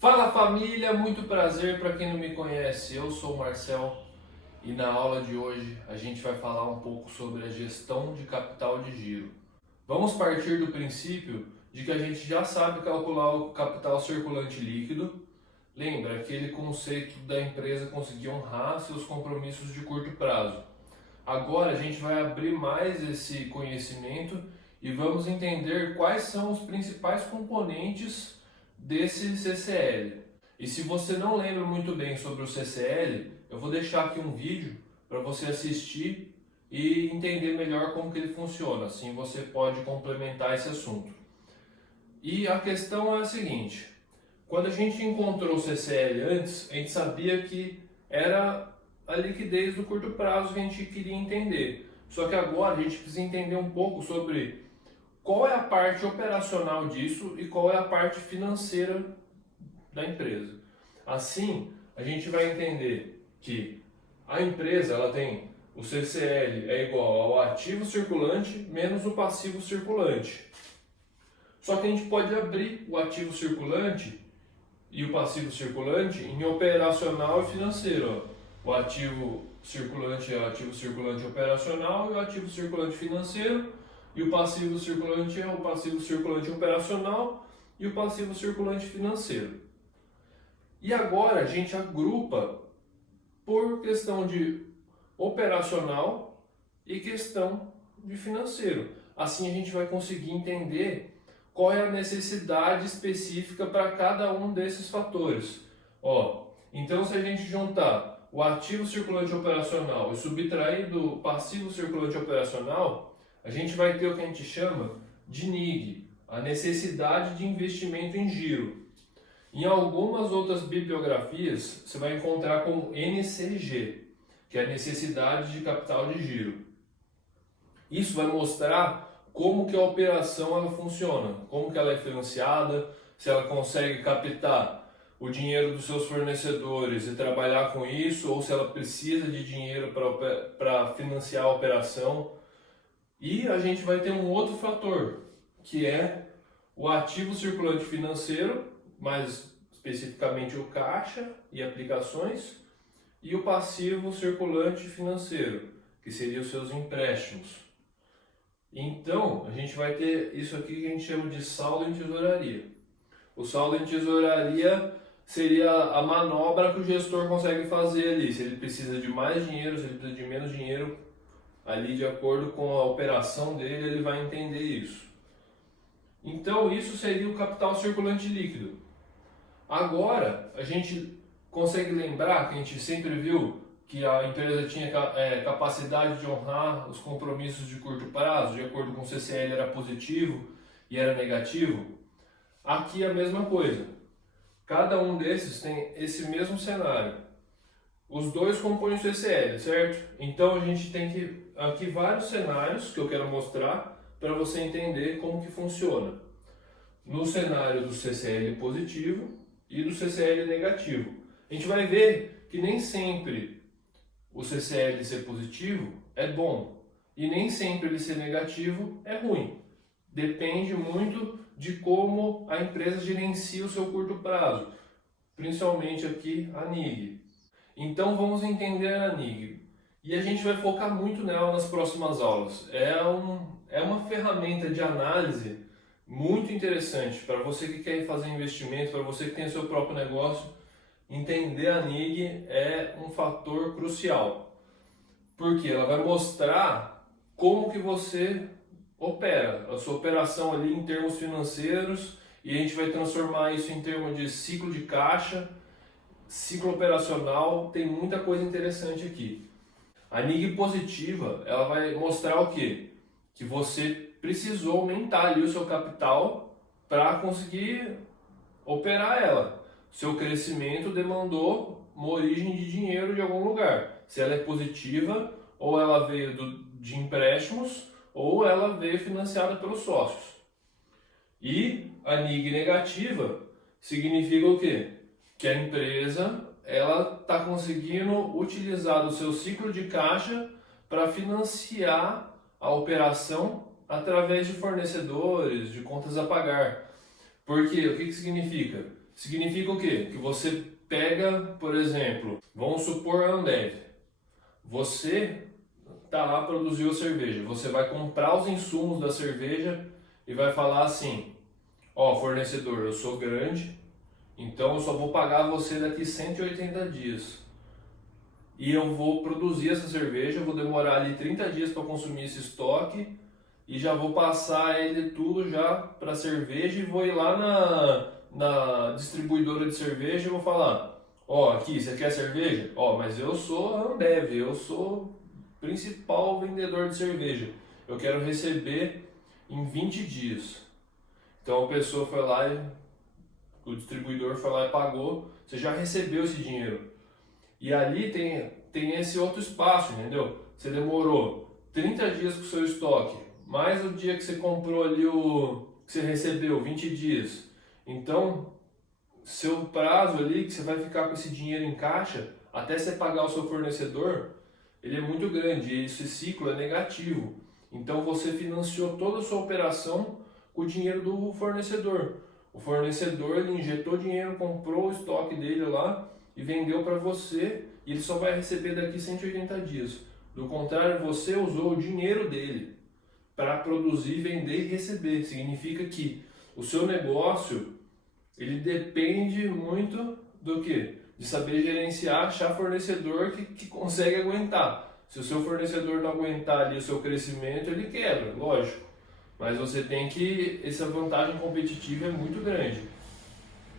Fala família, muito prazer para quem não me conhece, eu sou o Marcel e na aula de hoje a gente vai falar um pouco sobre a gestão de capital de giro. Vamos partir do princípio de que a gente já sabe calcular o capital circulante líquido. Lembra aquele conceito da empresa conseguir honrar seus compromissos de curto prazo. Agora a gente vai abrir mais esse conhecimento e vamos entender quais são os principais componentes desse CCL. E se você não lembra muito bem sobre o CCL, eu vou deixar aqui um vídeo para você assistir e entender melhor como que ele funciona. Assim você pode complementar esse assunto. E a questão é a seguinte: quando a gente encontrou o CCL antes, a gente sabia que era a liquidez do curto prazo que a gente queria entender. Só que agora a gente precisa entender um pouco sobre qual é a parte operacional disso e qual é a parte financeira da empresa. Assim, a gente vai entender que a empresa ela tem o CCL é igual ao ativo circulante menos o passivo circulante. Só que a gente pode abrir o ativo circulante e o passivo circulante em operacional e financeiro. O ativo circulante é o ativo circulante operacional e o ativo circulante financeiro. E o passivo circulante é o passivo circulante operacional e o passivo circulante financeiro. E agora a gente agrupa por questão de operacional e questão de financeiro. Assim a gente vai conseguir entender qual é a necessidade específica para cada um desses fatores. Então se a gente juntar o ativo circulante operacional e subtrair do passivo circulante operacional, a gente vai ter o que a gente chama de NIG, a necessidade de investimento em giro. Em algumas outras bibliografias, você vai encontrar como NCG, que é a necessidade de capital de giro. Isso vai mostrar como que a operação ela funciona, como que ela é financiada, se ela consegue captar o dinheiro dos seus fornecedores e trabalhar com isso, ou se ela precisa de dinheiro para financiar a operação. E a gente vai ter um outro fator, que é o ativo circulante financeiro, mais especificamente o caixa e aplicações, e o passivo circulante financeiro, que seriam os seus empréstimos. Então, a gente vai ter isso aqui que a gente chama de saldo em tesouraria. O saldo em tesouraria seria a manobra que o gestor consegue fazer ali, se ele precisa de mais dinheiro, se ele precisa de menos dinheiro, ali de acordo com a operação dele, ele vai entender isso. Então isso seria o capital circulante líquido. Agora, a gente consegue lembrar que a gente sempre viu que a empresa tinha capacidade de honrar os compromissos de curto prazo, de acordo com o CCL era positivo e era negativo? Aqui é a mesma coisa. Cada um desses tem esse mesmo cenário. Os dois compõem o CCL, certo? Então a gente tem aqui vários cenários que eu quero mostrar para você entender como que funciona. No cenário do CCL positivo e do CCL negativo. A gente vai ver que nem sempre o CCL ser positivo é bom e nem sempre ele ser negativo é ruim. Depende muito de como a empresa gerencia o seu curto prazo, principalmente aqui a NIG. Então vamos entender a NIG e a gente vai focar muito nela nas próximas aulas. É uma ferramenta de análise muito interessante para você que quer fazer investimento, para você que tem o seu próprio negócio. Entender a NIG é um fator crucial, porque ela vai mostrar como que você opera, a sua operação ali em termos financeiros, e a gente vai transformar isso em termos de ciclo de caixa, ciclo operacional. Tem muita coisa interessante aqui. A NIG positiva, ela vai mostrar o quê? Que você precisou aumentar ali o seu capital para conseguir operar ela. Seu crescimento demandou uma origem de dinheiro de algum lugar. Se ela é positiva, ou ela veio de empréstimos, ou ela veio financiada pelos sócios. E a NIG negativa significa o quê? Que a empresa ela está conseguindo utilizar o seu ciclo de caixa para financiar a operação através de fornecedores, de contas a pagar. Porque o que significa? Significa o quê? Que você pega, por exemplo, vamos supor a Ambev. Você tá lá, produziu a cerveja, você vai comprar os insumos da cerveja e vai falar assim: ó, fornecedor, eu sou grande, então eu só vou pagar você daqui 180 dias. E eu vou produzir essa cerveja, eu vou demorar ali 30 dias para consumir esse estoque e já vou passar ele tudo já para cerveja e vou ir lá na distribuidora de cerveja e vou falar: ó, aqui, você quer cerveja? Ó, mas eu sou a Ambev, eu sou principal vendedor de cerveja. Eu quero receber em 20 dias. Então a pessoa foi lá e o distribuidor foi lá e pagou, você já recebeu esse dinheiro. E ali tem esse outro espaço, entendeu? Você demorou 30 dias com o seu estoque, mais o dia que você comprou ali que você recebeu, 20 dias. Então, seu prazo ali que você vai ficar com esse dinheiro em caixa, até você pagar o seu fornecedor, ele é muito grande e esse ciclo é negativo. Então você financiou toda a sua operação com o dinheiro do fornecedor. O fornecedor ele injetou dinheiro, comprou o estoque dele lá e vendeu para você e ele só vai receber daqui 180 dias. Do contrário, você usou o dinheiro dele para produzir, vender e receber. Significa que o seu negócio ele depende muito do quê? De saber gerenciar, achar fornecedor que consegue aguentar. Se o seu fornecedor não aguentar ali o seu crescimento, ele quebra, lógico. Mas você tem que, essa vantagem competitiva é muito grande.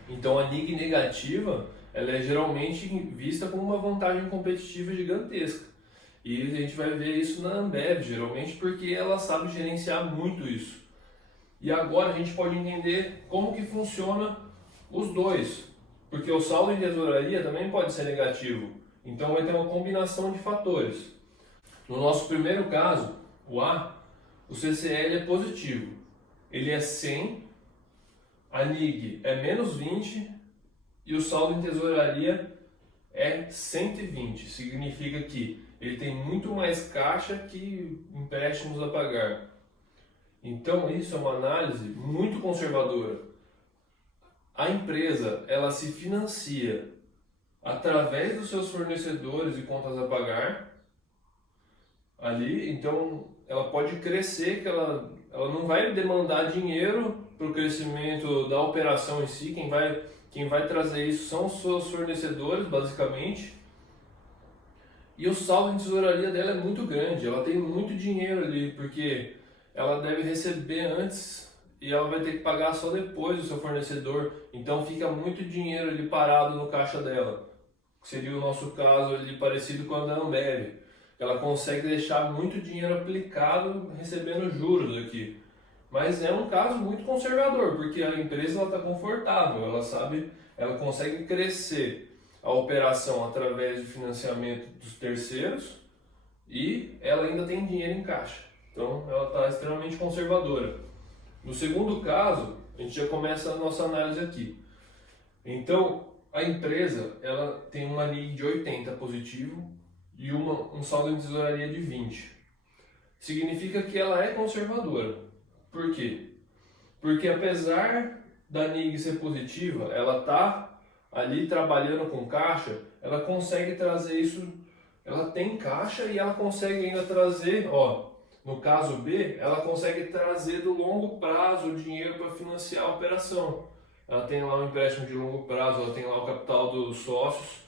Então a NIG negativa, ela é geralmente vista como uma vantagem competitiva gigantesca. E a gente vai ver isso na Ambev, geralmente, porque ela sabe gerenciar muito isso. E agora a gente pode entender como que funciona os dois. Porque o saldo em tesouraria também pode ser negativo. Então vai ter uma combinação de fatores. No nosso primeiro caso, o A, o CCL é positivo. Ele é 100, a NIG é menos 20 e o saldo em tesouraria é 120. Significa que ele tem muito mais caixa que empréstimos a pagar. Então isso é uma análise muito conservadora. A empresa ela se financia através dos seus fornecedores e contas a pagar ali, então ela pode crescer, que ela não vai demandar dinheiro para o crescimento da operação em si, quem vai trazer isso são os seus fornecedores, basicamente. E o saldo em tesouraria dela é muito grande, ela tem muito dinheiro ali, porque ela deve receber antes e ela vai ter que pagar só depois do seu fornecedor, então fica muito dinheiro ali parado no caixa dela. Seria o nosso caso ali parecido com a da Ambev. Ela consegue deixar muito dinheiro aplicado recebendo juros aqui. Mas é um caso muito conservador, porque a empresa está confortável, ela sabe, ela consegue crescer a operação através do financiamento dos terceiros e ela ainda tem dinheiro em caixa. Então ela está extremamente conservadora. No segundo caso, a gente já começa a nossa análise aqui. Então, a empresa ela tem uma NIG de 80 positivo e um saldo em tesouraria de 20. Significa que ela é conservadora. Por quê? Porque apesar da NIG ser positiva, ela está ali trabalhando com caixa, ela consegue trazer isso, ela tem caixa e ela consegue ainda trazer, ó, no caso B, ela consegue trazer do longo prazo o dinheiro para financiar a operação. Ela tem lá um empréstimo de longo prazo, ela tem lá o capital dos sócios,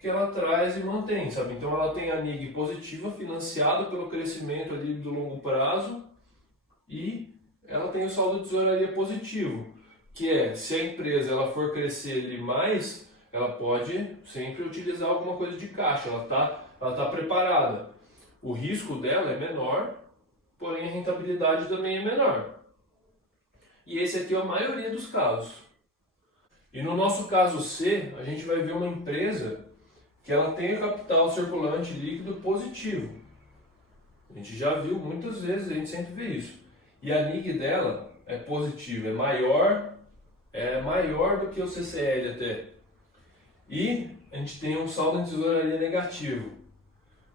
que ela traz e mantém, sabe? Então ela tem a NIG positiva, financiada pelo crescimento ali do longo prazo, e ela tem o saldo de tesouraria positivo, que é, se a empresa ela for crescer ali mais, ela pode sempre utilizar alguma coisa de caixa, ela tá preparada. O risco dela é menor, porém a rentabilidade também é menor. E esse aqui é a maioria dos casos. E no nosso caso C, a gente vai ver uma empresa que ela tem o capital circulante líquido positivo. A gente já viu muitas vezes, a gente sempre vê isso. E a NIG dela é positiva, é maior do que o CCL até. E a gente tem um saldo em tesouraria negativo.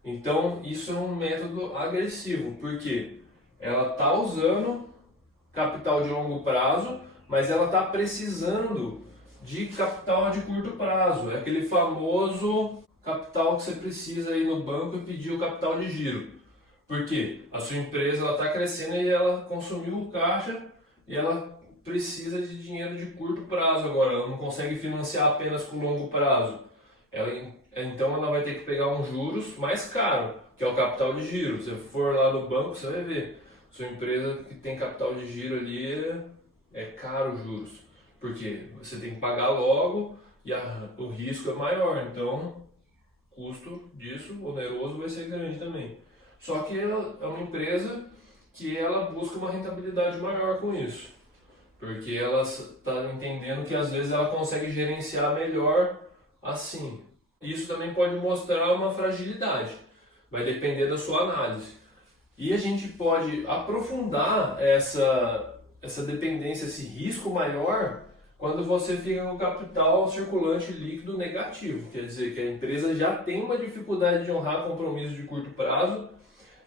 Então isso é um método agressivo, porque ela está usando capital de longo prazo, mas ela está precisando de capital de curto prazo. É aquele famoso capital que você precisa ir no banco e pedir o capital de giro. Por quê? A sua empresa está crescendo e ela consumiu o caixa e ela precisa de dinheiro de curto prazo agora. Ela não consegue financiar apenas com longo prazo. Então ela vai ter que pegar um juros mais caro, que é o capital de giro. Se você for lá no banco, você vai ver. Sua empresa que tem capital de giro ali é caro os juros. Porque você tem que pagar logo e o risco é maior. Então o custo disso, oneroso, vai ser grande também. Só que ela é uma empresa que ela busca uma rentabilidade maior com isso. Porque ela está entendendo que às vezes ela consegue gerenciar melhor assim. Isso também pode mostrar uma fragilidade. Vai depender da sua análise. E a gente pode aprofundar essa dependência, esse risco maior, quando você fica com o capital circulante líquido negativo. Quer dizer que a empresa já tem uma dificuldade de honrar compromissos de curto prazo,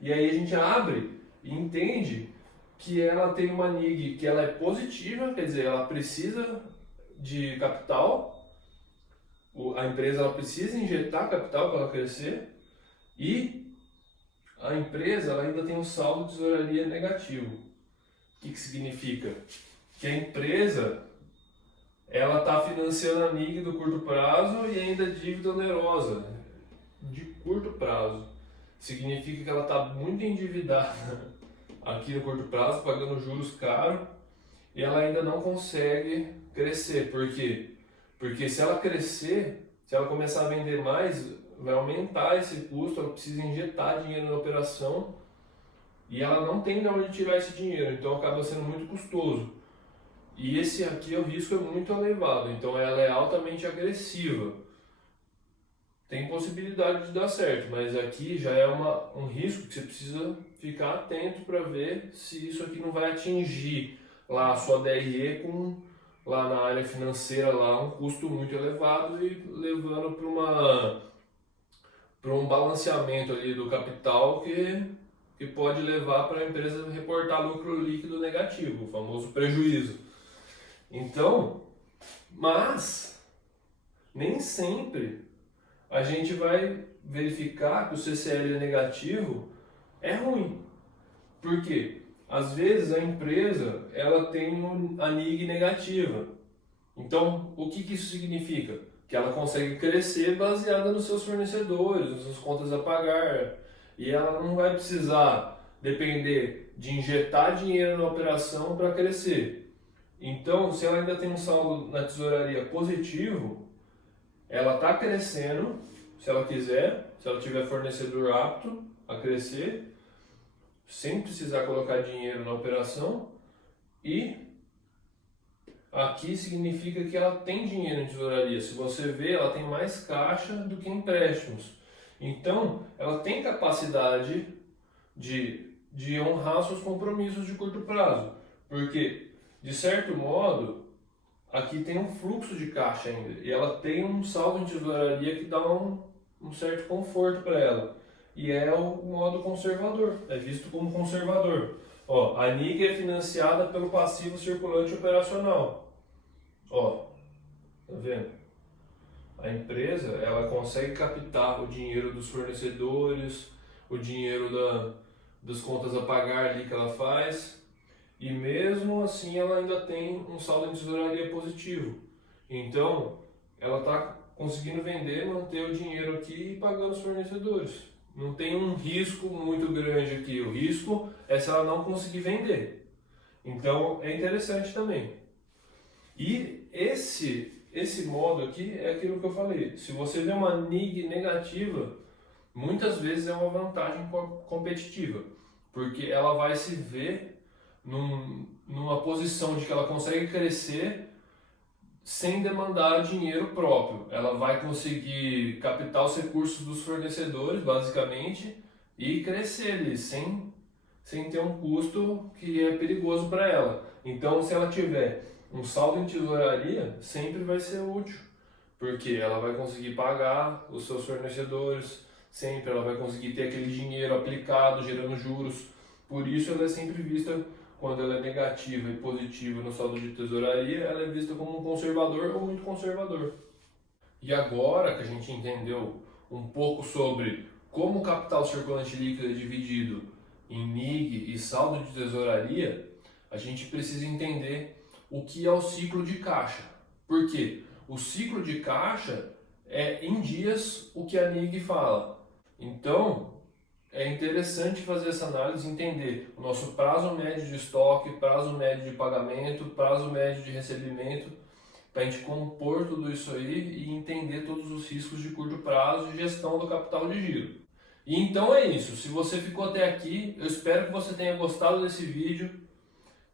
e aí a gente abre e entende que ela tem uma NIG que ela é positiva, quer dizer, ela precisa de capital, a empresa ela precisa injetar capital para ela crescer, e a empresa ela ainda tem um saldo de tesouraria negativo. O que significa? Que a empresa ela está financiando a NIG do curto prazo e ainda dívida onerosa de curto prazo. Significa que ela está muito endividada aqui no curto prazo, pagando juros caros, e ela ainda não consegue crescer. Por quê? Porque se ela crescer, se ela começar a vender mais, vai aumentar esse custo, ela precisa injetar dinheiro na operação e ela não tem de onde tirar esse dinheiro, então acaba sendo muito custoso. E esse aqui o risco é muito elevado, então ela é altamente agressiva. Tem possibilidade de dar certo, mas aqui já é um risco que você precisa ficar atento para ver se isso aqui não vai atingir lá a sua DRE lá na área financeira lá um custo muito elevado e levando para um balanceamento ali do capital que pode levar para a empresa reportar lucro líquido negativo, o famoso prejuízo. Então, mas nem sempre a gente vai verificar que o CCL negativo é ruim. Por quê? Às vezes a empresa ela tem a NIG negativa. Então, o que isso significa? Que ela consegue crescer baseada nos seus fornecedores, nas suas contas a pagar. E ela não vai precisar depender de injetar dinheiro na operação para crescer. Então, se ela ainda tem um saldo na tesouraria positivo, ela está crescendo, se ela quiser, se ela tiver fornecedor apto a crescer, sem precisar colocar dinheiro na operação, e aqui significa que ela tem dinheiro em tesouraria. Se você vê, ela tem mais caixa do que empréstimos. Então, ela tem capacidade de honrar seus compromissos de curto prazo. Porque, de certo modo, aqui tem um fluxo de caixa ainda. E ela tem um saldo em tesouraria que dá um certo conforto para ela. E é o modo conservador, é visto como conservador. Ó, a NIG é financiada pelo passivo circulante operacional. Ó, tá vendo? A empresa, ela consegue captar o dinheiro dos fornecedores, o dinheiro das contas a pagar ali que ela faz, e mesmo assim ela ainda tem um saldo de tesouraria positivo. Então, ela está conseguindo vender, manter o dinheiro aqui e pagando os fornecedores. Não tem um risco muito grande aqui. O risco é se ela não conseguir vender. Então, é interessante também. E esse modo aqui é aquilo que eu falei. Se você vê uma NIG negativa, muitas vezes é uma vantagem competitiva, porque ela vai se ver numa posição de que ela consegue crescer sem demandar dinheiro próprio. Ela vai conseguir captar os recursos dos fornecedores, basicamente, e crescer ali, sem ter um custo que é perigoso para ela. Então, se ela tiver um saldo em tesouraria, sempre vai ser útil, porque ela vai conseguir pagar os seus fornecedores, sempre ela vai conseguir ter aquele dinheiro aplicado, gerando juros. Por isso ela é sempre vista quando ela é negativa e positiva no saldo de tesouraria, ela é vista como um conservador ou muito conservador. E agora que a gente entendeu um pouco sobre como o capital circulante líquido é dividido em NIG e saldo de tesouraria, a gente precisa entender o que é o ciclo de caixa. Por quê? O ciclo de caixa é em dias o que a NIG fala. Então, é interessante fazer essa análise e entender o nosso prazo médio de estoque, prazo médio de pagamento, prazo médio de recebimento, para a gente compor tudo isso aí e entender todos os riscos de curto prazo e gestão do capital de giro. E então é isso. Se você ficou até aqui, eu espero que você tenha gostado desse vídeo.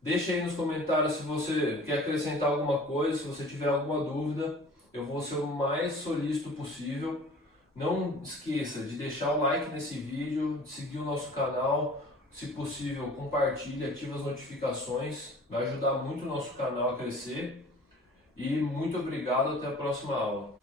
Deixe aí nos comentários se você quer acrescentar alguma coisa, se você tiver alguma dúvida. Eu vou ser o mais solícito possível. Não esqueça de deixar o like nesse vídeo, de seguir o nosso canal, se possível compartilhe, ative as notificações, vai ajudar muito o nosso canal a crescer. E muito obrigado, até a próxima aula.